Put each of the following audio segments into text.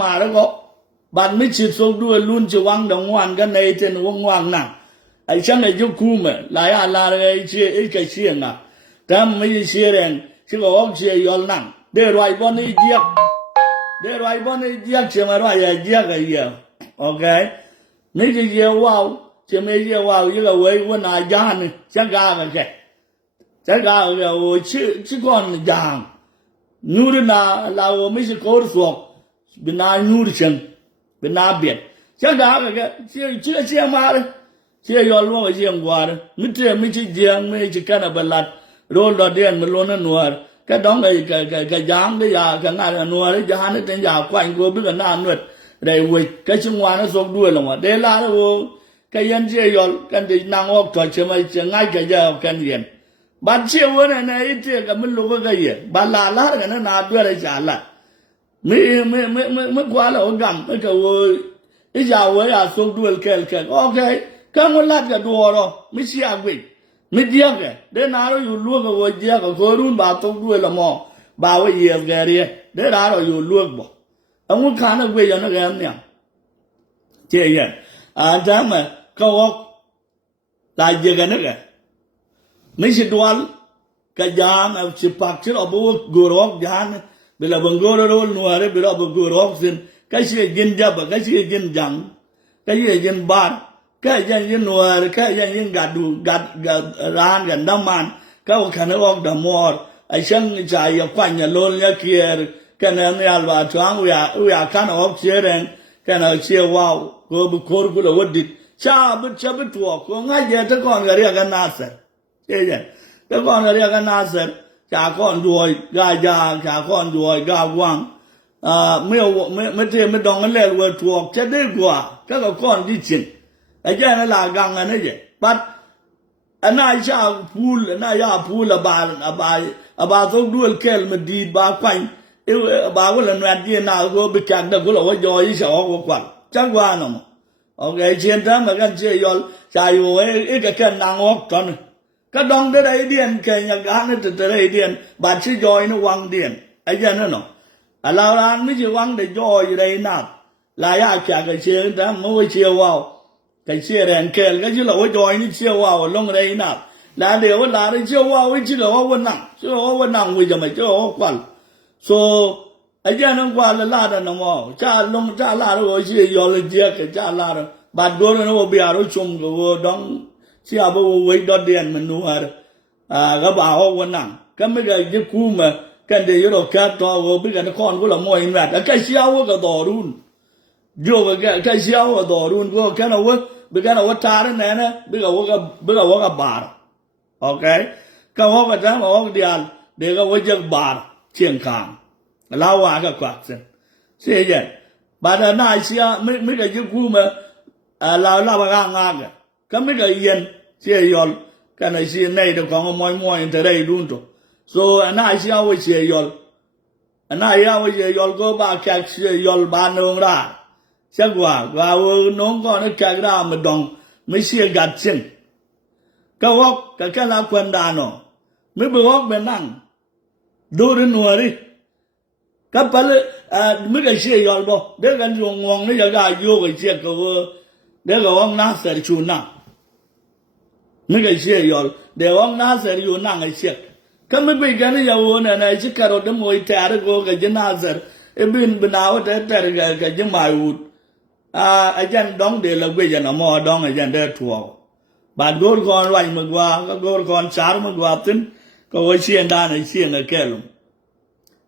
มาแล้วก็บันไม่ชิดโซด้วยลุ่นจะวังดงวันกันในเทนวงวังนั่งไอ้ช่างไอ้ยุคคู่มันหลายอะไรไอ้เชี่ยไอ้ไก่เชี่ยงอ่ะแต่ไม่เชี่ยแรงที่ก็ออกเชี่ยยอลนั่งเดี๋ยวไอ้บอลนี่เจี๊ยบเดี๋ยวไอ้บอลนี่เจี๊ยบเชื่อมาว่าอย่าเจี๊ยบไอ้เหี้ยโอเคไม่ใช่เจี๊ยบว้าวเชื่อไม่เจี๊ยบว้าวยี่ก็เว้ยวันอาจารย์ช่างกากันแค่ช่างกาก็โอ้ชื่อก่อนจางนูรนาเราไม่ใช่โคตรสวกเป็นนายนูรเชงเป็นนาเบียดช่างกาก็เชื่อมาเลยเชื่อยอลว่าเชื่อกว่าเลยไม่ใช่เจียงไม่ใช่กันแบบลัดโรลดอเดียนมันโลนั่นนัวก็ต้องไอ้ยางก็ยาก็งานนัวเลยจานนี่เป็นยาควายกูเป็นน้ำนวดได้เว้ยก็ช่วงวันนั้นส่งด้วยลงมาเดล่าแล้วก็ยันเชื่อยอลกันที่นางออกถอดเชื่อมาจะง่ายก็จะเอากันเรียนบัดเชื่อว่าเนี่ยไอ้เจ้าก็มันรู้ก็ยังบัดลากันนะนาด้วยอะไรจ้าละไม่กว่าแล้วกันไม่ก็ว่าไอ้เจ้าว่าอยากส่งด้วยแค่โอเคก็มันลัดกันดูอ่ะไม่เชื่อกูไม่เดียกเดี๋ยวนาเราอยู่ล้วงก็ว่าเดียกก็รุ่นบาส่งด้วยละมั้งบาว่าเยี่ยมแกเรียเดี๋ยวนาเราอยู่ล้วงบ่เอามันขานกูยังนักเรียนเนี่ยเจ้ายังจำมั้ยก็ว่าตายเยอะกันนักไม่ใช่ดวลก็ยามเอาชิปักชิลอบวกกูรอกยานเวลาบังกูรอนัวเรเวลาบังกูรอกสินก็ใช่ยินจับก็ใช่ยินจังก็ใช่ยินบาร์ก็ยังยินนัวก็ยังยินกัดร้านกันน้ำมันก็ขันออกดมอร์ไอ้ช่างใจอยากควันอยากล้นอยากเคียร์กันเนี่ยว่าทางวิอาขันออกเชียร์เองกันเอาเชียร์ว้าวก็บุคคลกูเลยวัดดิชาบิตัวก็ง่ายเยอะทั้งคนก็เรียกกันน่าเสียเจ๊แต่ก่อนก็เรียกกันน่าเสียจากก่อนด้วยกายาจากก่อนด้วยกาวังไม่เทียมไม่ดองกันเลยว่าตัวจะได้กว่าก็ก่อนที่จริงไอ้เจ้านั่นละกังกันนี่เจ๊ปัดอันนั้นชาพูลอันนั้นยาพูลบาต้องด้วยเคลมันดีบาไปบาก็เลยนวดที่น่าก็ไปแข่งแต่ก็เลยว่าจอยชาวก็กว่าจังหวะนั้นมั้งโอเคเชียนทั้งมันกันเชียยอลชายอยู่ไอ้ก็แค่นางออกตอนก็ดองได้ไอเดียนแค่ยังการนั่นจะได้ไอเดียนบาดชื่อจอยนวังเดียนไอ้เจ้านั่นเนาะเราร้านไม่ใช่วังได้จอยได้นับลายอาแขกก็เชียร์ทั้งมั่วเชียร์ว้าวก็เชียร์แรงแค่ก็ชื่อเราว่าจอยนี่เชียร์ว้าวลงได้นับแล้วเดี๋ยวว่าลาได้เชียร์ว้าวชื่อเราว่าวันนั่งชื่อว่าวันนั่งวิจารณ์เจ้าว่าควัน so ไอ้เจ้านั่งควันลาได้นะมั่วจ้าลงจ้าลาเราเชียร์ยอลเจียกจ้าลาเราบาดโดนเราว่าเบียร์ชมก็ว่าดองเชียร์บ่ว่าไว้ดอดเดียนมันนัวก็บ่าววันนั่งก็ไม่ได้ยึดคู่มากันเดี๋ยวเราแค่ตัวว่าเป็นกันคนก็ละมั่วอินแบบก็เชียร์ว่าก็ต่อรุ่นโยก็เชียร์ว่าต่อรุ่นก็แค่นั้นว่าเป็นกันว่าทาร์นเนี่ยนะเป็นกันว่าก็บาร์โอเคก็ว่าก็จะว่าเดียวเดี๋ยวก็ว่าจะบาร์เชียงคานลาวาก็กว่าเสียเยอะบาร์น่าเชียร์ไม่ได้ยึดคู่มาลาวางางก็ไม่ได้เย็นเชียยอลกันไอ้เชียในตัวของมวยอินเตอร์ได้รุ่นตัว so น่าเชียว่าเชียยอลน่าเชียว่าเชียยอลก็บ้าแค่เชียยอลบ้านนงราเชื่อว่าน้องก็นึกแค่ราไม่ดองไม่เชียกัดเช่นก็ว่าก็แค่ละควันดานอไม่ไปว่าเป็นนั่งดูเรื่องนัวดิก็ไปเลยไม่ได้เชียยอลบ่เด็กกันงงนี่จะได้โยกเชียก็เด็กก็ว่าน่าเสียชูน่าไม่ได้เชียยอลเด็กว่าน่าเสียอยู่นั่งไอ้เชียก็ไม่ไปกันนี่ยาวเนี่ยนะชิคารถมวยแต่อะไรก็จะน่าเสียบินเอาแต่ก็จะมาอุดอาจารย์ดองเดลเวจันอมอดองอาจารย์เดทัวบาดโกรกอนไว้มากว่าก็โกรกอนชาร์มากว่าตินก็ว่าเชียนดานเชียนแก่ลง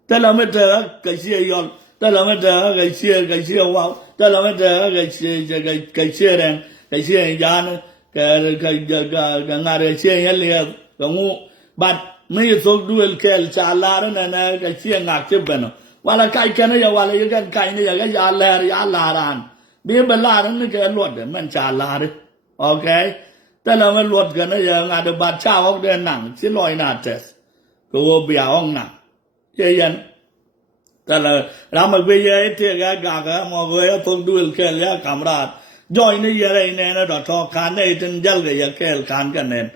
แต่เราไม่เจอก็เชียยอลแต่เราไม่เจอก็เชียว้าวแต่เราไม่เจอก็เชียแรงก็เชียยานก็งานเชียยันเลียก็งูบาดไม่ส่งด้วยแค่ชาลาร์นั่นนะก็เชียงักจิบเนาะว่าละใครกันเนี่ยว่าละยังกันใครเนี่ยก็ยาลารันเบี้ยบลาร์นั่นก็ลวดมันชาลาร์โอเคแต่เราไม่ลวดกันนะยังงานเดบัดเช้าออกเดินหนังสิลอยนาเทสก็ว่าเบียห้องหนังเจียนแต่เราไม่ไปเยอะที่แกกากมองว่าต้องดูแค่เลี้ยกำราดจอยนี่ยังไงเนี่ยนะดอกทอคานเนี่ยจนยัลก็ยังแค่คานกันเนี่ย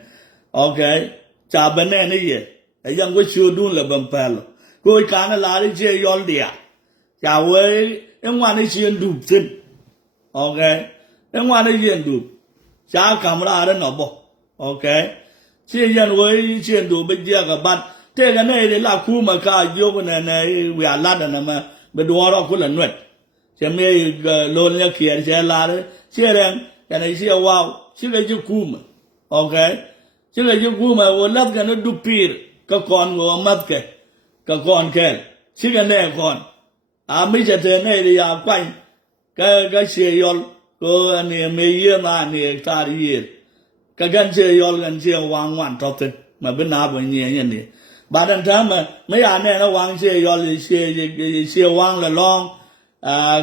โอเคจ่าเป็นเนี่ยนี่ยังก็ชูดูเลยบังเปล่ากูคานลาดิเจียยอลเดียจ่าเว้ย em ngoan ấy chuyện đủ tin ok em ngoan ấy chuyện đủ giá camera đó nó bỏ ok chuyện với chuyện đủ bây giờ các bạn thế cái này là khu mà cả vô cái này we are lad này mà bây giờ đó cũng là nuốt chỉ mấy lôn nhá kia chỉ là đấy chỉ rằng cái này chỉ wow chỉ cái chỗ khu mà ok chỉ cái chỗ khu mà वो lad cái nó đủ pir cái con वो mất cái con cái chỉ cái này con mấy cái thế này thì quanh cái xe yol có này mấy year mà này ta year cái xe yol cái xe wang wan top ten mà bên nào bên nhẹ này bà đàn thám mà mấy anh này nó wang xe yol xe wang là long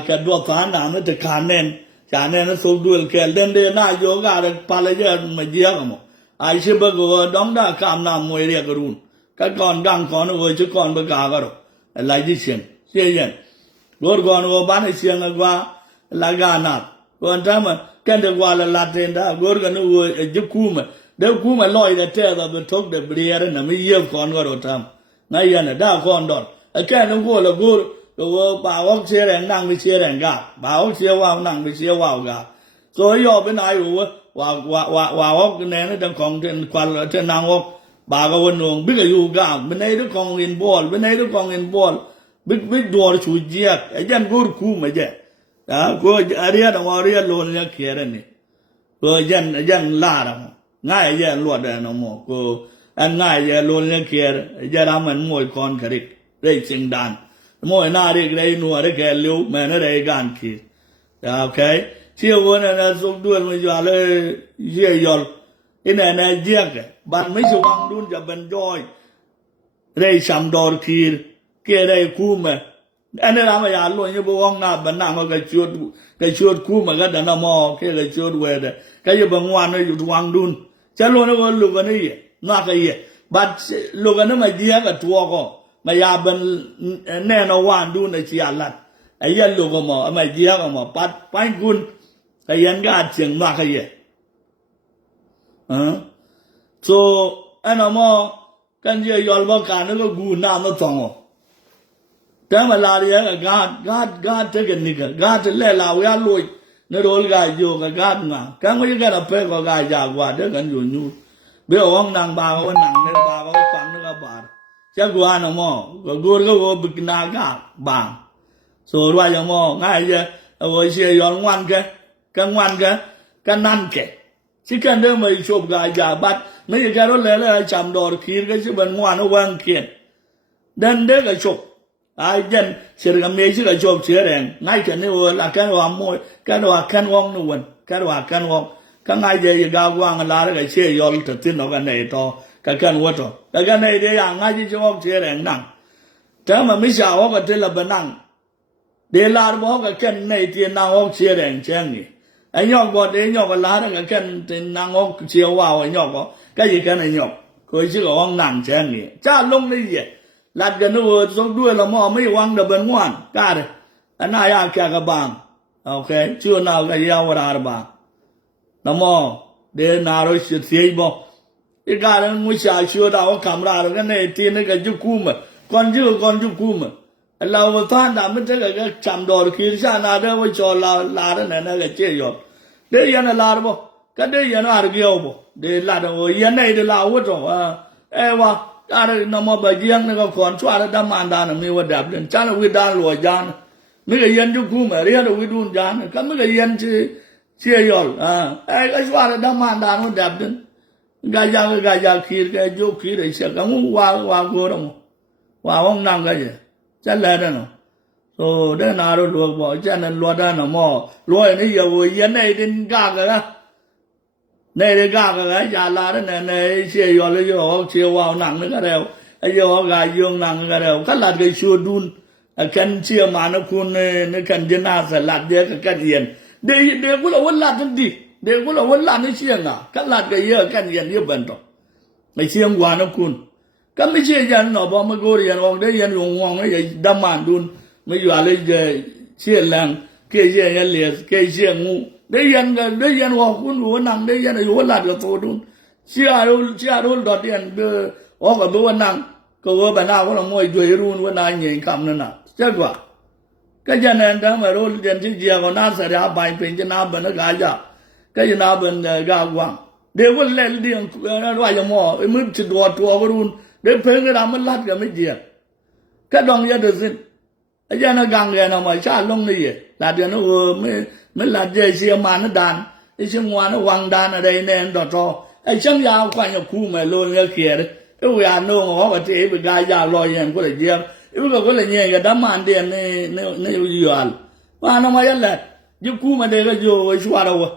cái đua phán nào nó tự khán nên chả nên nó số đuôi cái lên đây na yoga được palaja mà giết mà ai sẽ bắt đầu đóng đã cam nam môi riêng cái run cái con đang con nó với chứ con bây giờ rồi lại đi xem xem rồi con nó bán hay xem là qua là gà nát còn thám mà cái đó qua là latin đó rồi cái nó với giúp cú mà lòi để theo là bị thốt để bìa đó là mấy yêu con rồi thám này là đã con đó cái nó qua là rồi bà ông chia đèn năng với chia đèn gà bà ông chia vào năng với chia vào gà rồi giờ bên này rồi và ông cái này nó đang còn trên quan là trên năng ông bà có vấn đề biết cái gì gà bên này nó còn in ball biết đùa chủ giết cái dân guru khu mà vậy đó có area đó area luôn là kia này rồi dân la đó ngay giờ luật đó nó mua có anh ngay giờ luôn là kia giờ làm mình mua con cái đấy chính đàn mỗi na đi cái nua đấy cái liu mà nó đấy gan kia ok chiều hôm nay là dùng đuôi mình giờ là dễ yol cái này dễ cái bạn mấy số băng đun cho bên joy đây sắm đòn kia đây cú mà anh ấy làm mà giờ luôn như bố ông nào bên nào cái chuột cú mà cái đàn mò cái chuột về đấy cái gì bằng ngoan nó dùng băng đun cho luôn nó còn lục cái này nát cái gì bạn lục cái nó mà dễ cái tua co mà giờ bên nè nó hoàn đun là chỉ là ai giờ lục mà mà dễ mà bắt bánh cun cái dân cái chuyện nát cái gì so anh mà cái gì yol bao cả nó có gu nam nó trồng thế mà là gì cái gạt thế cái này gạt lẽ là we are lôi nó rồi cái vô cái gạt mà cái mấy cái là phải có cái giả qua thế cái nhiều nhiều bây giờ ông nàng bà ông nàng này bà ông phẳng nó bà chắc qua nó mà cái bị na gạt bà rồi qua giờ mà ngay giờ rồi xe yol ngoan cái năn cái chỉ cần đưa mày chụp cái giả bắt mấy cái đó là chạm đòn khí cái chứ bên ngoan nó quăng kiện đến đấy cái chụp ai dân sẽ làm mấy cái chụp chia đèn ngay cái này là cái đồ mồi cái đồ khăn quăng nó quên cái đồ khăn quăng cái ngay giờ gạo quăng là cái xe yol thật tin nó cái này to cái khăn quăng to cái này để ngay cái chụp chia đèn nặng thế mà mấy sao cái thế là bên nặng để làm bao cái khăn này thì nặng chia đèn chăng nhỉ anh nhóc có để nhóc cái lá cái khăn thì nặng chia vào anh nhóc có cái gì cái này nhóc coi chứ có nặng chăng nhỉ cha lông đấy gì lát cái nó giống đuôi là mò mấy quăng được bên ngoan cả đấy anh ai ăn kia cái bang ok chưa nào cái yêu ra bang nó mò để nào rồi sẽ thấy bao cái nó mới xài chưa đâu camera cái này tiền cái chụp cùm con chụp cùm là một tháng đã mới thấy cái chạm đòn khi ra nào đó mới cho là đó này cái chơi rồi để yên là làm bao cái đấy yên là cái bao để là rồi yên này để làm hết rồi wa cái nó mà bây giờ nó còn chua nó đâm ăn đàn mình vừa đạp lên chắc là wir đàn lùa giàn mấy cái yên chụp cùm mà riêng là wir đun giàn cái mấy cái yên chơi rồi cái chua nó đâm ăn đàn nó đạp lên cái giờ khi cái vô khi đấy sẽ có qua cô đâu qua ông năng cái gì chắc là đó nó rồi để nào rồi luộc bỏ chắc là luộc ra nó mò luộc này giờ vừa yên này đến gà cái này đến gà cái giờ là đó này xe vô lấy vô xe vào nặng nữa cái đều vô gà dương nặng cái đều cái là cái xua đun cái xe mà nó cuốn nó cần chân nào phải lạt để cái yên để cũng là vấn lạt đi để cũng là vấn lạt nó xe ngà cái lạt cái yên cái yên như bẩn rồi cái xe qua nó cuốn cái mấy chuyện dân nó bảo mấy cô đi ăn đấy dân dùng ngon ấy đâm ăn đun mấy giờ lấy chuyện làng cái chuyện dân liệt cái chuyện ngu đấy dân họ cũng muốn năng đấy dân là muốn làm cái tổ đun chia đun đọt tiền họ có đun năng có bạn nào cũng là mua chuối đun với ai nhìn cầm nữa nào chắc quá cái cho nên đó mà rồi liền chỉ giờ còn nát sẽ ra bài bình cho nó bên nó gái ra cái cho nó bên gà quăng để có lên điện nó vài giờ mò mới chỉ đùa đùa vào luôn để phê cái đó mới lát cái mấy gì cái đồng giờ được xin cái cho nó gang cái nó mà cha lông này gì là điều nó mới là dây xe mà nó đàn cái xe ngoan nó quăng đàn ở đây nên đó cho cái chân giàu quay nhập khu mà luôn cái kia đấy cái người ăn nó họ có thể bị gai giàu lòi nhàng có thể giang cái có là nhàng cái đám ăn tiền này nhiều ăn mà nó mới là giúp khu mà đây cái vô xóa đâu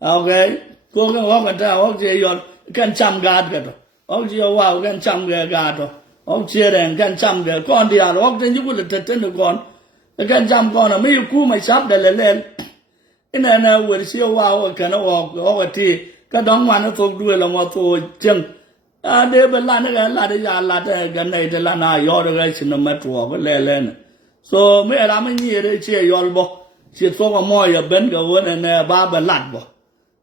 ok cô cái họ cái họ chỉ yon cái chăm gạt cái đó họ chỉ vào cái chăm cái gạt đó họ chia đèn cái chăm cái con đi ăn họ trên giúp cái thật thật con cái chăm con là mấy khu mà sắp để lên cái này là vừa siêu vào cái nó họ cái thì cái đóng mà nó thuộc đuôi là mà thuộc chân để bên là cái là để ra là cái này để là na yo cái xin mà thuộc cái lên so mấy làm mấy gì đấy chia yo bo chia số cái mồi ở bên cái vấn này ba bên lạt bo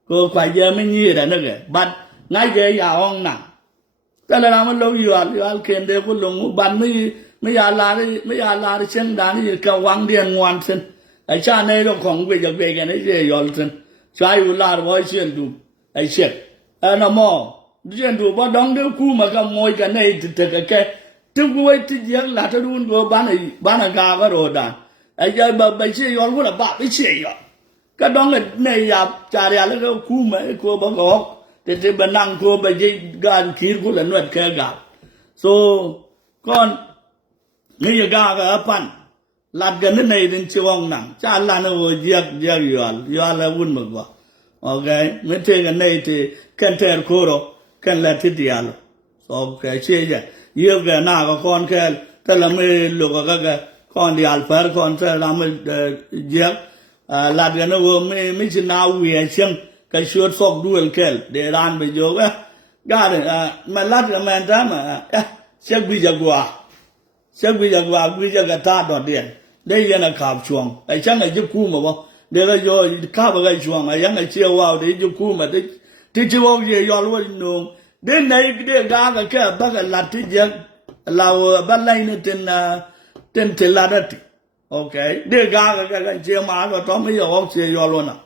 cô phải giờ mấy gì đấy nữa cái bắt ngay cái nhà ông nào cái là làm lâu yo khen để có lùng bắt mấy nhà là đi chân đàn đi cái quăng điện ngoan xinไอ้ชาในเราของเวจเวกันไอ้เจียอลซึนใช้เวลาไว้เชียนดูไอ้เช็ดน้ำมอเชียนดูว่าดองเดือคู่มากับมวยกันในตึกแกถึงกูไว้ที่ยังหลัดรุ่นกูบ้านกาก็โรดานไอ้ใจแบบไปเชียอลกูละบ้าไปเชียก็ดองกันในยาจารีแล้วก็คู่มากูบอกว่าแต่บันนังกูไปจีการขีดกูละนวดแค่กาโซก่อนนี่ยากาก็ปันลาดกันในดินชิวงนังจ้าลานโอเยกอยู่ละวุ่นมากกว่าโอเคไม่เท่กันในที่กันเทอร์โคโรกันละทิศยาลโอเคเชื่อใจเยอะกันหน้าก็คอนแค่แต่ละไม่ลูกก็คอนที่อัลฟาร์คอนแต่ละไม่เยอะลาดกันโอไม่ใช่นาวีเชียงก็ชวนสอบดูเอลเคลเดรานไปโยกก็มันลาดกันมันทำเช็คบิจากว่าเช็คบิจากว่าบิจากตาดอดเดียนได้ยังไงขับช่วงไอ้ช่างไอ้ยุคคู่มาบ่เดี๋ยวก็โยข้าไปไอ้ช่วงไอ้ยังไอ้เชี่ยวว่าเดี๋ยวยุคคู่มาที่ช่วงเยี่ยยอลว่านุ่งเดี๋ยวไหนเดี๋ยวกาก็แค่บักลัดที่ยังเราบัลลัยนี่เต็นที่ลาดที่โอเคเดี๋ยวกาก็แค่เชี่ยวมาก็ต้องไม่ยอมเชี่ยวยอลนะ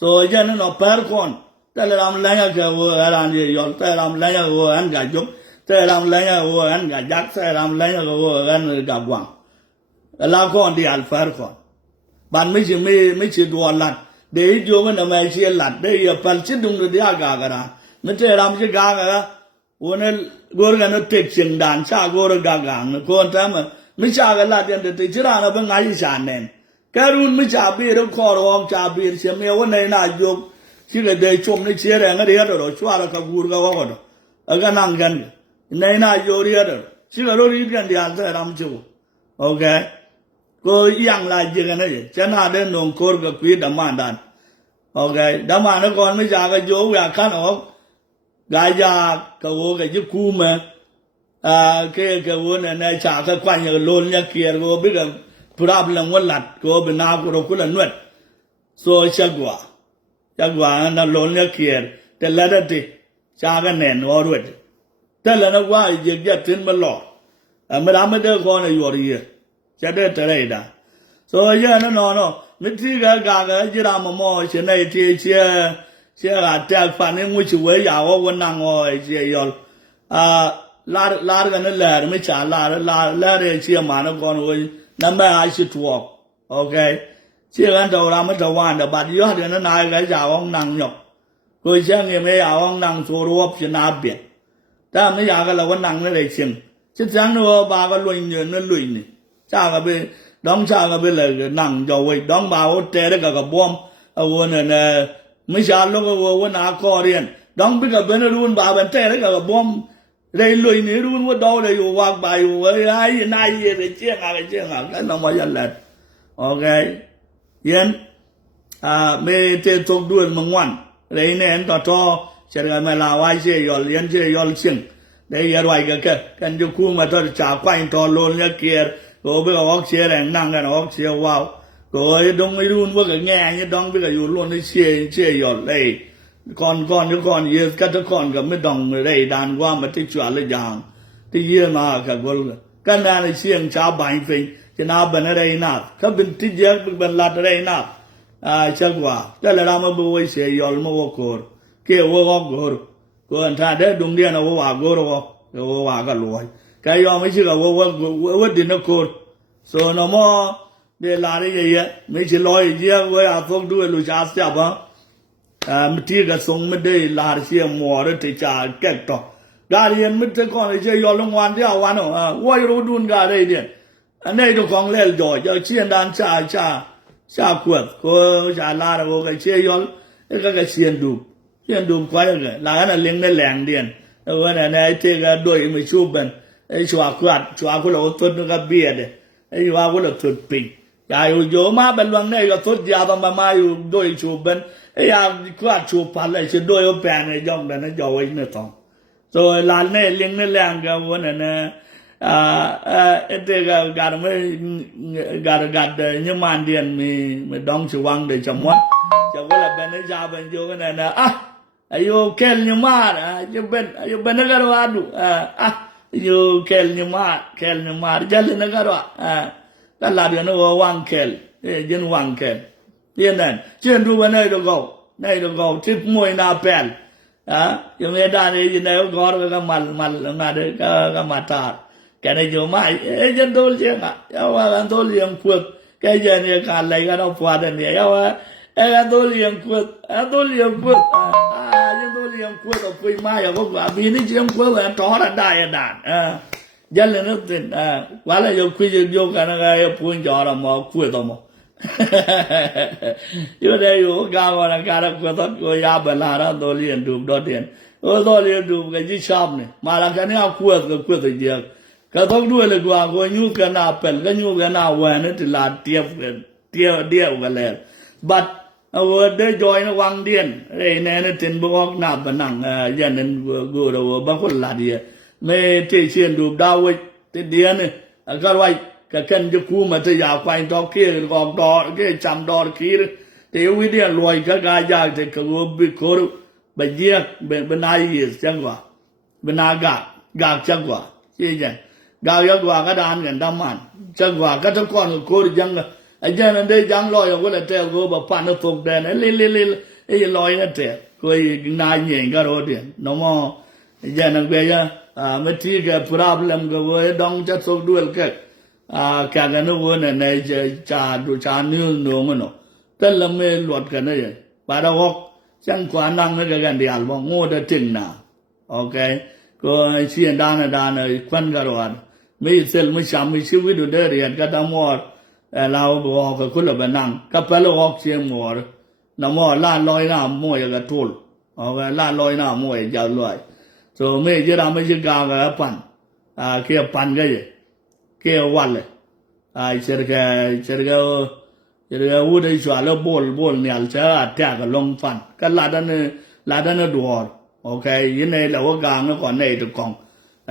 soยังนั่นเอาเปิดคนแต่เราไม่เลี้ยงแค่วัวอะไรนี่ยอลแต่เราไม่เลี้ยงวัวอันกับยุกแต่เราไม่เลี้ยงวัวอันกับยักษ์แต่เราไม่เลี้ยงวัวอันกับวังเราคนที่อัลฟาร์คนบ้านไม่ใช่ตัวหลัดเดี๋ยวโยมนั่นไม่ใช่หลัดเดี๋ยวพัลชิดุงเดียกากระไม่ใช่รำชิกากระวันนั้นกูรันเทคชิงดานชากูรักกางคนทำไม่ใช่กันหลัดยันเด็กที่ร้านเป็นไงชาเนนการุนไม่ใช่บีรุขอร้องชาบีเสียเมียวันไหนน่าโยกที่ก็เดี๋ยวชมในเชียร์แรงก็เรียกเราชัวร์กับกูรักว่ากันก็นั่งกันในน่าโยเรียกที่ก็รู้ดีกันเดียร์ใส่รำชูโอเคก็ยังลายเจกันเลยฉันหาเดินลงโคร์กับคุยดำมันดันโอเคดำมันก่อนไม่จากก็โยกอยากขันออกกายาก็โวก็ยุคู่มาก็โวเนี่ยในฉากก็ควันอย่างล้นอย่างเกียร์ก็บิ๊กพราบลังวันหลัดก็เป็นนาก็เราคุยนวดโซชักว่านั่นล้นอย่างเกียร์แต่ละเรื่องฉากก็แน่นอรุณแต่ละนักว่าเยอะๆถึงมาหลอกไม่ได้ไม่ได้คนอยู่อะไรจะได้เท่าไรด่าโซยานั่นเนาะมิตรีก็กากจิรามมอเชนในที่เชื่อแตกฝันในมุชเวียว่าวันนั่งอ๋อเชียยอลลากันนั่นแหละไม่จ่าลาเรื่องเชียมานะก่อนวันนั่นไม่อาชิตวอกโอเคเชื่อกันตัวเราไม่ตะวันแต่บัดยอดเดือนนั้นนายก็จ่าว่างนั่งหยอกกูเชื่อเงี้ยไม่อยากว่างนั่งโซรวบชนะเบียดแต่ไม่อยากกันเราวันนั่งนั่นเลยเชียงชิดจังนัวบาก็ลุยเงินนั่นลุยนี่จ้าก็ไปดองชาก็ไปเลยนั่งจอไว้ดองบ่าวเตะได้กับบ้อมเอาวันนั้นไม่ชาลงก็วันนาคอเรียนดองไปกับเป็นรุ่นบ่าวเป็นเตะได้กับบ้อมเลยลุยนี่รุ่นว่าดองเลยอยู่วางไปอยู่ไอ้นายเยี่ยเชี่ยงอะไรกันน้องมายันแหละโอเคยันไม่เตะตกด้วยมังวันเลยเนี่ยต่อท่อเชื่อกันมาลาวายเชี่ยยอลยันเชี่ยยอลเชี่ยงได้ยาไว้กันจะคู่มาต่อจ่าไปต่อโลนยาเกียร์ก็ไปออกเชียร์แรงนั่งกันออกเชียร์ว้าวก็ดงไม่รู้ว่าก็แง่เนี่ยดองไปก็อยู่ล้วนในเชียร์หยอดเลยก่อนเยอะก็จะก่อนก็ไม่ดองเลยดานว่ามาที่จวดเลยอย่างที่เยี่ยมากับก็นานในเชียงชาบายฟิง จะน่าเป็นอะไรนักเขาเป็นที่เยอะเป็นลัดอะไรนักชักว่าแต่ละเรามาบุยเสียยอลมาวัวโกรเกี่ยววัวโกรก็อันท่าเด็ดดงเดียนวัวโกรวัวก็รวยแกยอมไม่ใช่กับวัวดินโกรส่วนน้องเดี๋ยวลาได้เยอะไม่ใช่ลอยเยอะวัวอาฟกด้วยลูกชาสจับมันที่กระทรวงไม่ได้ลาเสียหมอหรือที่จะแก้ต่อการเรียนไม่ใช่ก่อนเลยจะยอลงวันที่เอาวันว่ารู้ดุนการได้เนี่ยอันนี้ตัวของเล่จ่อจะเชียนด้านชาขวดก็ชาลาเราก็เชียยอลก็เชียนดูควายกันหลังนั้นเลี้ยงได้แหลงเดียนแล้ววันนั้นไอ้เจ้าก็ด้วยไม่ชูบันไอ้ชัวขวดเราตุนก็เบียดไอ้ชัวขวดเราตุนปิงยาอยู่โยมาเป็นวันนี้ก็ตุนยาบางมาอยู่ด้วยชูบันไอ้ยาขวดชูพันเลยจะด้วยก็แปลงในย่องแต่นั้นจ่อไว้ในท้องส่วนหลานเนี่ยเลี้ยงได้แหลงก็วันนั้นเด็กการไม่การเนี่ยมันเดียนมีดองชวังเดชมวัดจะว่าเป็นในชาเป็นโยกันนะอายุเคลนิมาร์จะเป็นนักการวัดดูอายุเคลนิมาร์จัลนักการวัดก็ลาเดียนวังเคลยันวังเคลเดียนนั้นเชื่อดูว่าในตัวเขาทิพมวยนาเปลยังไม่ได้เนี่ยยังไงก็กอดก็มางานเด็กก็มาตาแกในโยมาจันโดลเชียงยาว่ากันโดลเลียงขวดแกจะเนี่ยการอะไรกันเอาฟาดเนี่ยยาว่ากันโดลเลียงขวดจันโดลเลียงขวดเอาไปมาอย่างก็ว่าบีนี่เชียงขวดเลยต่อระได้ด่านยันเลยนึกถึงว่าแล้วยกคุยยกกันอะไรพูดจอเราหมอขวดต่อหมออยู่ได้อยู่กาวนาการขวดก็ยาเบลาระโดลเลียงดูดอดเดียนโอ้โดลเลียงดูก็ยิ่งชอบเนี่ยมาแล้วกันเนี่ยขวดตัวเดียวก็ต้องด้วยเลยว่าก็ยูกันอาเปิลก็ยูกันอาวันนี่ที่ลาเทียบเดียวกันเลยบัดเอาเดย์จอยนวังเดียนไอ้เนี่ยนี่ถึงบอกหน้าบันนังยันนั้นกูเราบางคนลาเดียไม่ที่เชียนดูดาวที่เดียนเนี่ยก็ไว้ก็กันจะคู่มาจะอยากไปดอกเกี้ยกองดอกเกี้ยจำดอกกี้แต่วิธีรวยก็กายากแต่ก็บิโครุไปเยี่ยเป็นนายจังหวะเป็นนากากจังหวะใช่ไหมกาวยกว่าก็ดานกันดามันจังว่าก็ต้องก่อนกูจังไอ้เจ้านั่นได้จังลอยก็เลยเตะกูแบบปั่นตกแดนลิไอ้ลอยนั่นเตะกูนายเนี่ยก็รู้ดิน้องไอ้เจ้านั่นเบียไม่ที่ก็ problem ก็ว่าดองจะส่งด้วยก็การกันนู้นเนี่ยในชานิ้วน้องเนาะแต่ละเมลวดกันเนี่ยปาราฮอกจังกว่านั่งนั่นกันเดียร์บอกโง่ได้จริงนะโอเคก็เชียนด้านควันกันวันไม่เซลไม่ช้ำไม่ชีวิตดูเดือดเรียนก็ต้องมอดเราบอกกับคุณเราไปนั่งก็ไปแล้วออกเสียงมอดน้ำมอดล้านลอยหน้ามวยกับทุลเอาไปล้านลอยหน้ามวยยาวลอยส่วนไม่จะทำไม่ใช่กาวกับปั่นเกี่ยวปั่นก็ยังเกี่ยววันเลยเชื่อวุฒิชัวร์แล้วบอลเนี่ยเชื่อแท้ก็ลงปั่นก็ลาดนั้นดูอโอเคยินดีแล้วว่ากลางแล้วก่อนในตุกอง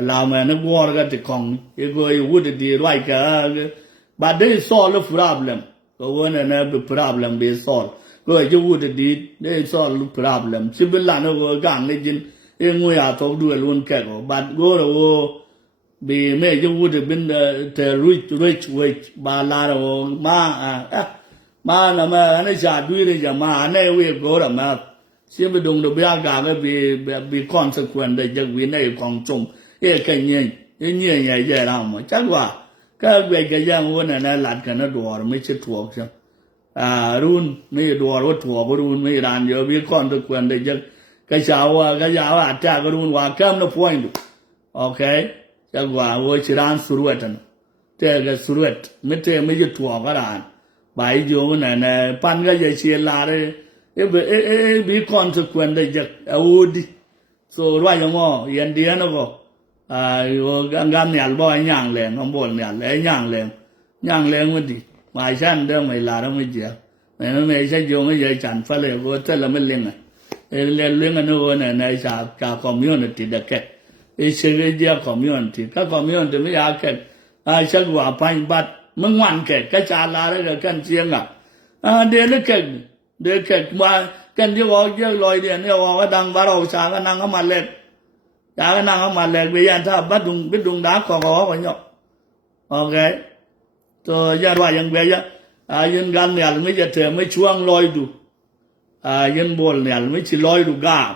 เราเหมือนนักวอร์ก็ตุกองอีกคนวุฒิดีไรก็บัดได้ solve problem ก็ว่าเนี่ยเป็น problem ได้ solve ก็จะวุฒิดีได้ solve problem สิบล้านก็กลางในจินเองว่าทอกด้วยล้วนแก่ก็บัดก็เราบีไม่จะวุฒิเป็นแต่ rich บาลาเรามานะมาอันนี้ชาด้วยเลยจะมาอันนี้เวกก็เรามาเสียไปดงดอกยากาก็บีconsequence ได้จากวินัยของจงกันเนี่ยใหญ่เราหมดจักว่าก็เวกยังวันนั้นหลัดกันนะดัวไม่ใช่ถั่วใช่รุ่นไม่ดัวรถถั่วก็รุ่นไม่รานเยอะบีconsequence ได้จากก็ชาวอาจจะก็รุ่นว่าแค่ไม่พ้นดูโอเคจักว่าว่าชิรานสุรวดนะเจ้าก็สุรวดไม่ใช่ถั่วก็รานใบโยนน่ะปันก็จะเชียร์ลาเลยบีconsequence ได้จากอาวุธso ว่าอย่างว่ายันเดียนก็กันเนี่ยบ่อยย่างแรงน้องบอลเนี่ยเลยย่างแรงมันดีมาฉันเดิมไม่ลาเราไม่เจียวไม่ใช่โยงไม่ใช่ฉันฟ้าเลยก็แต่ละไม่เลี้ยงเลี้ยงกันนู้นในจาก community เด็กเชื่อเดีย community ก็ community ไม่อยากแก่ฉันว่าไปบัดมึงวันแก่ก็จะลาแล้วกันเชียงเดี๋ยวนึกมากันที่ว่าเยอะลอยเดียนเนี่ยว่าดังบาราชาก็นั่งเข้ามาเล็กไปยันถ้าบัดดุงด่าขอกันเนาะโอเคโต ตัวยันว่ายังเบียยันกันเนี่ยไม่จะเถอะไม่ช่วงลอยดูยันบอลเนี่ยไม่ชิลอยดูกาบ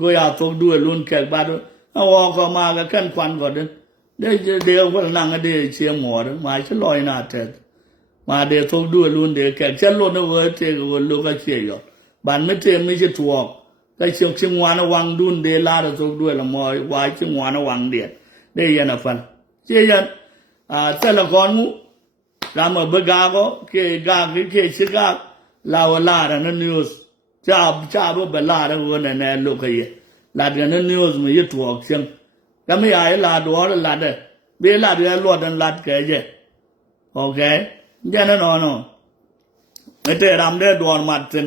ก็อยากตกด้วยลุ้นแขกบ้านเอาออกก็มาก็ขั้นควันก่อนเดี๋ยววันนั่งก็เดี๋ยวเชียงหมอมาชิลอยหน้าเถิดมาเดี๋ยวตกด้วยลุ้นเดี๋ยวแขกฉันลุ้นเอาไว้เจ้าก็ลูกก็เชียร์อยู่บ้านไม่เต็มไม่ใช่ถั่วก็เชียงวานวังดุนเดลาตกด้วยละมอยวายเชียงวานวังเดียดได้ยันฟันเจียนแต่ละคนงูรามาบกาโกเคชิกาลาวลาระนนิวส์จ้าบลาระวันนั้นลูกเย่ลาดกันนิวส์มันยึดถั่วเชียงก็ไม่อยลาดวอร์ลาดเบลาเรือลวดลาดแก่เย่โอเคยันนอนไม่ได้รำได้ดวนมัดสิน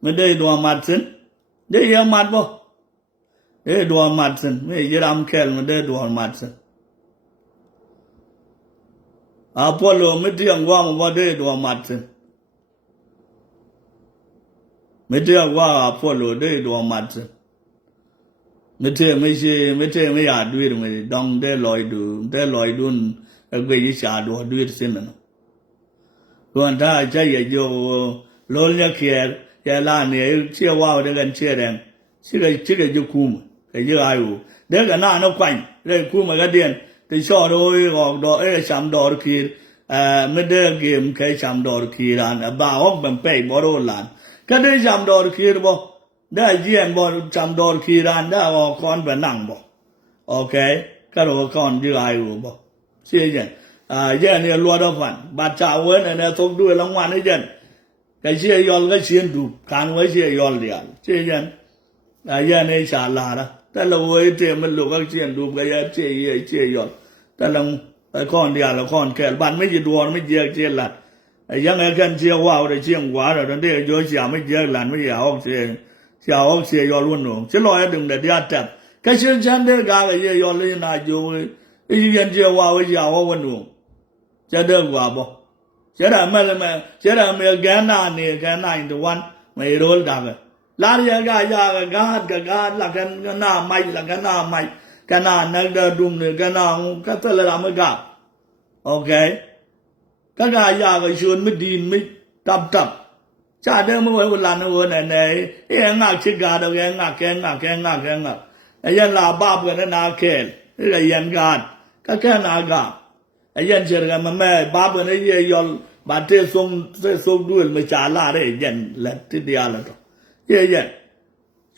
ไม่ได้ดวนมัดสินได้ยังมัดบ่ได้ดวนมัดสินไม่ยรำแค่ไม่ได้ดวนมัดสินพอโลไม่เที่ยงว่ามันว่าได้ดวนมัดสินไม่เที่ยงว่าพอโลได้ดวนมัดสินไม่เที่ยงไม่อยากดูเลยไม่ดองได้ลอยดูนก็ยิ่งชาดูสินนะก่อนถ้าใจอยากโยโลลยาเขียยาลาเนี่ยเชื่อว่าเด็กกันเชื่อแรงชื่อจะคุ้มก็เยอะอายุเด็กกันน่าหนุกวันเลยคุ้มก็เดียนที่ชอบโดยออกดอกชามดอกขีดไม่ได้เกมแค่ชามดอกขีดอันบ้าออกเป็นเป้บอลลันก็ได้ชามดอกขีดบ่ได้เยี่ยมบ่ชามดอกขีดอันได้ออกคอนเป็นนั่งบ่โอเคก็รู้คอนเยอะอายุบ่เชื่อยังยันเนี่ยรัวดอกฟันบาดจ่าเว้นเนี่ยตกด้วยรางวัลนี่ยันก็เชื่อยอลก็เชื่อดูการไว้เชื่อยอลเดียวเชื่อยันยันเนี่ยชาลาละแต่ละเว้ยเตะมันลูกก็เชื่อดูก็ยันเชื่อยอลแต่ละคอนเดียวละคอนแค่บ้านไม่จะดวนไม่เชื่อหลัดยังไงกันเชื่อว่าได้เชื่อว่าเราตอนนี้โยเชื่อไม่เชื่อหลัดไม่อยากออกเชื่อยอลวันหนึ่งเชื่อลอยดึงเดียดจับก็เชื่อฉันเด็กก็เชื่อยอลเลยน่าอยู่ยันเชื่อว่าไม่อยากออกวันหนึ่งจะเดินกว่าบ่เชื่อได้ไหมกันน่าอินทวันไม่รู้ดังลาเรียกายากาดละกันน่าไม่ละกันน่าไม่กันน่านักเดินดุมเนี่ยกันน่าก็ตะละไม่กล้าโอเคก็กายาก็ชวนไม่ดีไม่ตับชาเดิมไม่ไหวเวลาเนี่ยงักชิกาดอกงักไอ้ยันลาบาปกันน่าแค่ไอ้ยันกาดก็แค่นากายันเชื่อกันแม่บาปกันไอ้ยอลบาดเจ็บส่งด้วยไม่จ่าลาได้ยันเล็ดที่เดียวแล้วก็ยัน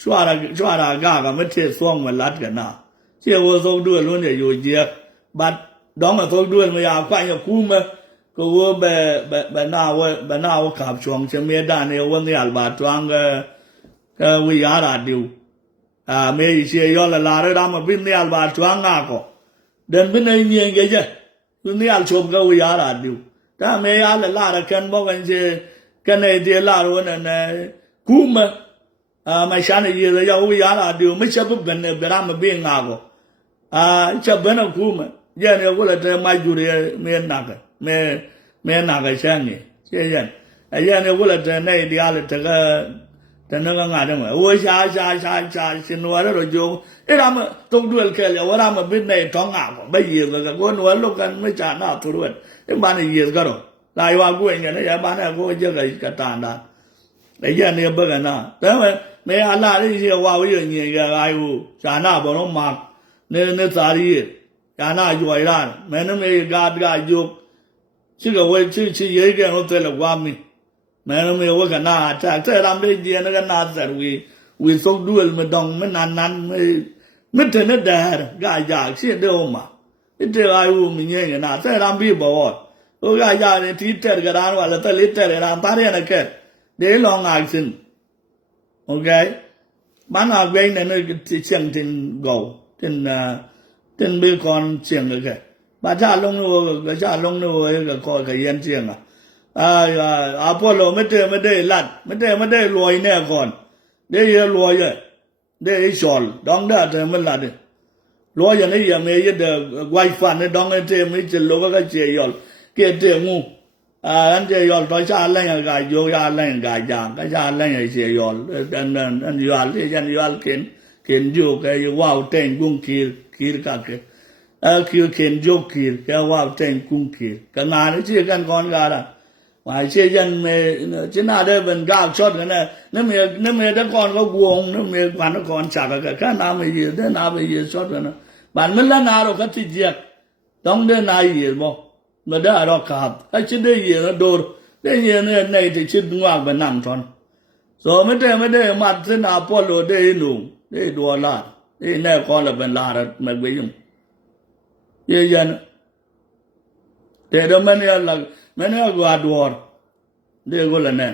ชัวร์กาก็ไม่เชื่อส่งมาลัดกันนะเชื่อว่าส่งด้วยล้วนจะอยู่เยอะบัดดองมาส่งด้วยไม่อยากไปอย่าคุ้มมั้ยก็ว่าแบบน่าว่าขับช่วงเชื่อเมียด้านเนี่ยวันนี้อัลบาตรังก็วิยาราดิวเมียเชื่อยอลลาเรื่องมาเป็นเนี่ยอัลบาตรังอ่ะก็เดินเป็นไอ้เนี่ยไงเจ้วันนี้อัลชมก็วิยาราดิวถ้าเมียอัลลาเรื่องบอกกันเชื่อกันไอ้เดียลารู้นั่นคุ้มมั้ยไม่ใช่เนี่ยยังเอาวิยาราดิวไม่ใช่ปุ๊บเป็นเบรามเบียงอ่ะก็จะเป็นอะไรคุ้มยันเนี่ยก็เลยจะไม่จุดเมียนักเมียนักเช่นนี้เช่นยันเนี่ยก็เลยจะเนี่ยเดียร์เลยจะนั่งงานได้ไหมโอ้ยชาสินวัวเราโยเราไม่ต้องดูแค่เลยว่าเราไม่เป็นในท้องอ่างไม่ยืดเลยก็คนวัวลูกกันไม่จ่าหน้าทุเรศบ้านยืดก็หรอลายว่ากูเองเนี่ยบ้านเนี่ยกูเจอกับตาดาไอ้ยันเนี่ยเบิกกันนะแต่เมื่ออะไรที่เชื่อว่าวิญญาณเนี่ยอะไรกูชาหน้าบ่ต้องมักเนี่ยสารีชาหน้าอยู่ไอ้ร้านแม่นั่นเองกาดอยู่ชื่อก็ว่าชื่อเยอะแยะเราเจอแล้วว่ามีแม่นั่นเองว่ากันน่าจากแต่เราไม่เดียนกันน่าจะวิส่งด้วยมันดองมันนานไม่เท่านั้นแต่ก็อยากเชื่อเดิมมาเดี๋ยวไอ้กูมีเงี้ยนะแต่เราไม่บอกว่าโอ้ก็อยากเนี่ยที่เจอกันว่าแล้วแต่ลิเตอร์เราตายเนี่ยแค่เดี๋ยวลองอ่านสิโอเคบ้านเราเองเนี่ยเชียงทินเก่าทินเบคอนเชียงเลยแค่บ้านชาลงนู้ก็คอยกับยันเชียงพอเราไม่ได้ลัดไม่ได้รวยแน่ก่อนเดี๋ยวรวยได้ชอลดองได้แต่ไม่ลัดรวยอย่างนี้ยังไม่ยัดไวฟันเนี่ยดองเนี่ยเต็มไม่จะโลก็เจียยอลเกี่ยเตียงูอันเจียยอลตอนชาเล่นกับโยยาเล่นกับยางก็ชาเล่นกับเจียยอลอันยอลที่ยันยอลเข็นอยู่กับว้าวเต็งกุ้งคีร์กัน คิวเข็นโยกขีดแกว่าเต็งกุ้งขีดกันงานนี่เชื่อกันก่อนกันละว่าเชื่อยันเมจิน่าได้เป็นก้าวช็อตกันนะนั่นเมตะก่อนก็กวงนั่นเมวันตะก่อนฉากกันข้าน้ำไม่เยอะได้น้ำไม่เยอะช็อตกันนะบ้านมันละนาเราก็ติดเยอะต้องได้นายเยอะบ่มาได้เราขับไอ้ชิ้นได้เยอะโดนได้เยอะเนี่ยในที่ชิ้นงว่าเป็นนั่งทอนสอไม่ได้มาเส้นอาพอลโลได้หนุ่มได้ดัวลาได้แน่ก่อนละเป็นลาดไม่ไปยุ่งเยอะยันแต่เดี๋ยวมันเนี่ยกว่าดัวเดี๋ยวก็ละเนี่ย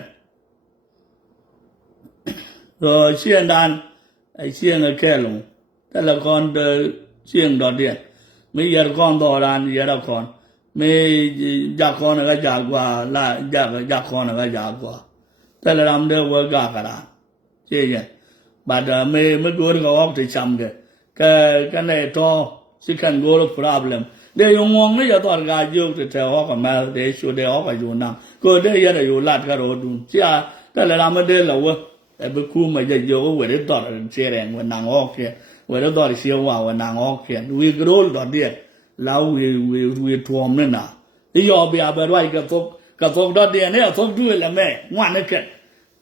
ก็เชียนดานไอ้เชียนก็แค่ลงแต่ละคนเดเชียงดอดเดียไม่ยากอนดอรานยากคนไม่ยากคนก็ยากกว่าละยากคนก็ยากกว่าแต่ละรำเดียวก็กากระเชียนบัดไม่กูก็ออกที่ช้ำกันในท้อสิกันกูรู้ problem เดี๋ยวงงไม่จะต่อการยุกจะออกกันมาเดี๋ยวช่วยเดี๋ยวออกไปอยู่นั่งก็เดี๋ยวยันอยู่ลาดก็รู้ดูเจ้าแต่ละรำเดียวเราว่าไอ้บุคุมันจะโยกเวทต่อเชียร์วันนางออกเนี่ยเวทต่อเชียร์ว่าวันนางออกเนี่ยวิกโรลต่อเดียแล้ววิทวมเนี่ยนะที่ยอมไปอาไปไว้กับพวกต่อเดียเนี่ยพวกด้วยละแม่งานนี่แ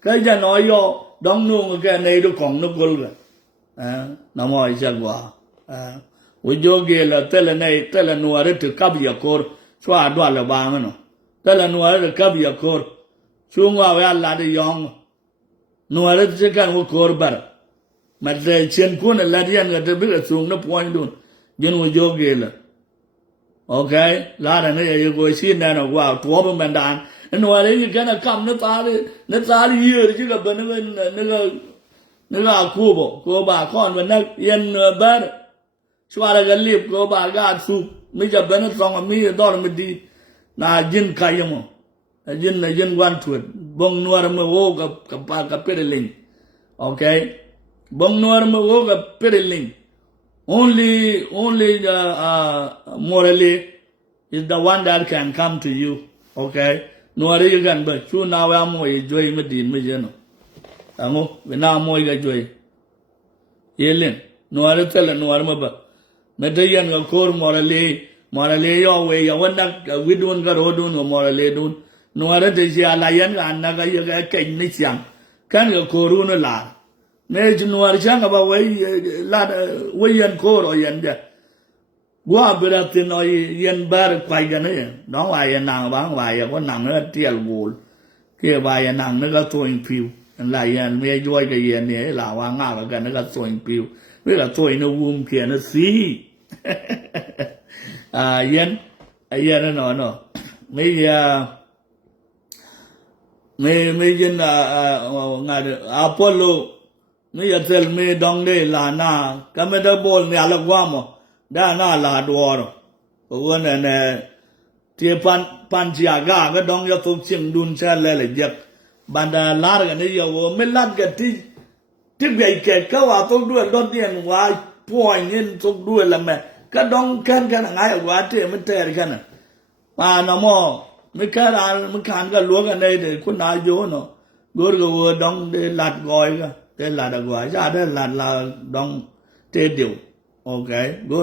ค่จะน้อยยอดองนุ่งแค่ในดูของนุกลกันน้ำมันจะกว่าวิจโยเกลเตลในเตลนัวเรื่องกับยาคอร์ชัวดวลบางเนาะเตลนัวเรื่องกับยาคอร์ช่วงว่าเวลาได้ยองนัวเรื่องจะกันว่าคอร์บาร์มันจะเช่นคนละเดียนก็จะเป็นส่งนับพอยดูยันวิจโยเกลโอเคลาดเนี่ยยังกูชินนะว่าตัวมันดันนัวเรื่องกันคำนัตาลีเยอะที่กับนึกคูบาคอนมันนักยันบาร์ชัวร์กันรีบกูบากาสูไม่จะเป็นสองมีดอลไม่ดีน่าจินขายมั้งจินวันถวดบงนัวร์มาโวกับเพดลิงโอเคบงนัวร์มาโวกับเพดลิง only morally is the one that can come to you okay นัวร์ยังกันแบบชูน่าวามวยจอยไม่ดีไม่เจนอ่ะมั้งเวน่ามวยก็จอยเยลินนัวร์เตลนัวร์มาแบบไม่ได้ยันกับโคร์มอร์เลย่อเวียวันนักวิดูนก็รอดูนกับมอร์เลดูนนัวร์เตจิอาลายันกันนักยังแค่ไม่เชียงกันกับโครูนลาเนี่ยจนัวร์ช่างกับว่าเวียลาเวียนโคร์ยันเจ้าว่าเวลาที่น้อยยันบาร์ควายกันเนี่ยน้องวายันนางบางวายก็นางเนี่ยเที่ยวโวลเกี่ยววายันนางเนี่ยก็ตัวอินฟิวลายยันไม่ย่อยกับยันเนี่ยลาวางง่ายกันเนี่ยก็ตัวอินฟิวเวลาตัวอินวุ้มเขียนสียันนั่นเนาะไม่ยันงานอพอลโลไม่ยันเซลไม่ดองเดลานาก็ไม่ได้บอลเนี่ยลักว่ามั้งด้านหน้าลาดวอร์วันนั้นที่ปันจิอาก็ดองยาทุกสิ่งดุนเชลเลยจักบรรดาลาร์กันเนี่ยว่าไม่ลัดกันที่ใหญ่แก่ก็ว่าต้องด้วยรถเนี่ยว่าป่วยเงินต้องด้วยละแม่ก็ดองกันง่ายกว่าที่มันเตะกันมาหน้าหม้อไม่แค่มันขานก็ล้วงกันได้เลยคุณนายโยนเนาะกูก็ว่าดองได้หลัดก้อยก็ได้หลัดก้อยจะได้หลัดลาดองเตะเดียวโอเคกู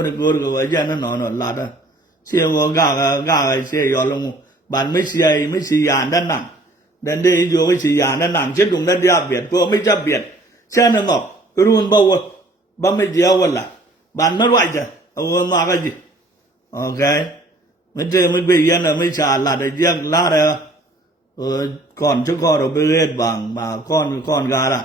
ก็ว่าอย่างนั้นเนาะหลัดเชี่ยวกาเชี่ยลงบ้านไม่เชี่ยยานด้านนั่งเดินได้อยู่ไม่เชี่ยยานด้านนั่งเช่นตรงนั้นเดียบเบียดพวกไม่จับเบียดเช่นนั้นเนาะรุ่นบ่าวบ้านไม่เดียววันละบ้านไม่ไหวจ้ะเอามาก็จีโอเคไม่เจอไม่ไปยันไม่ชาลาได้ยังลาได้ก่อนชุกก่อนเราไปเรียนบางมาก่อนการะ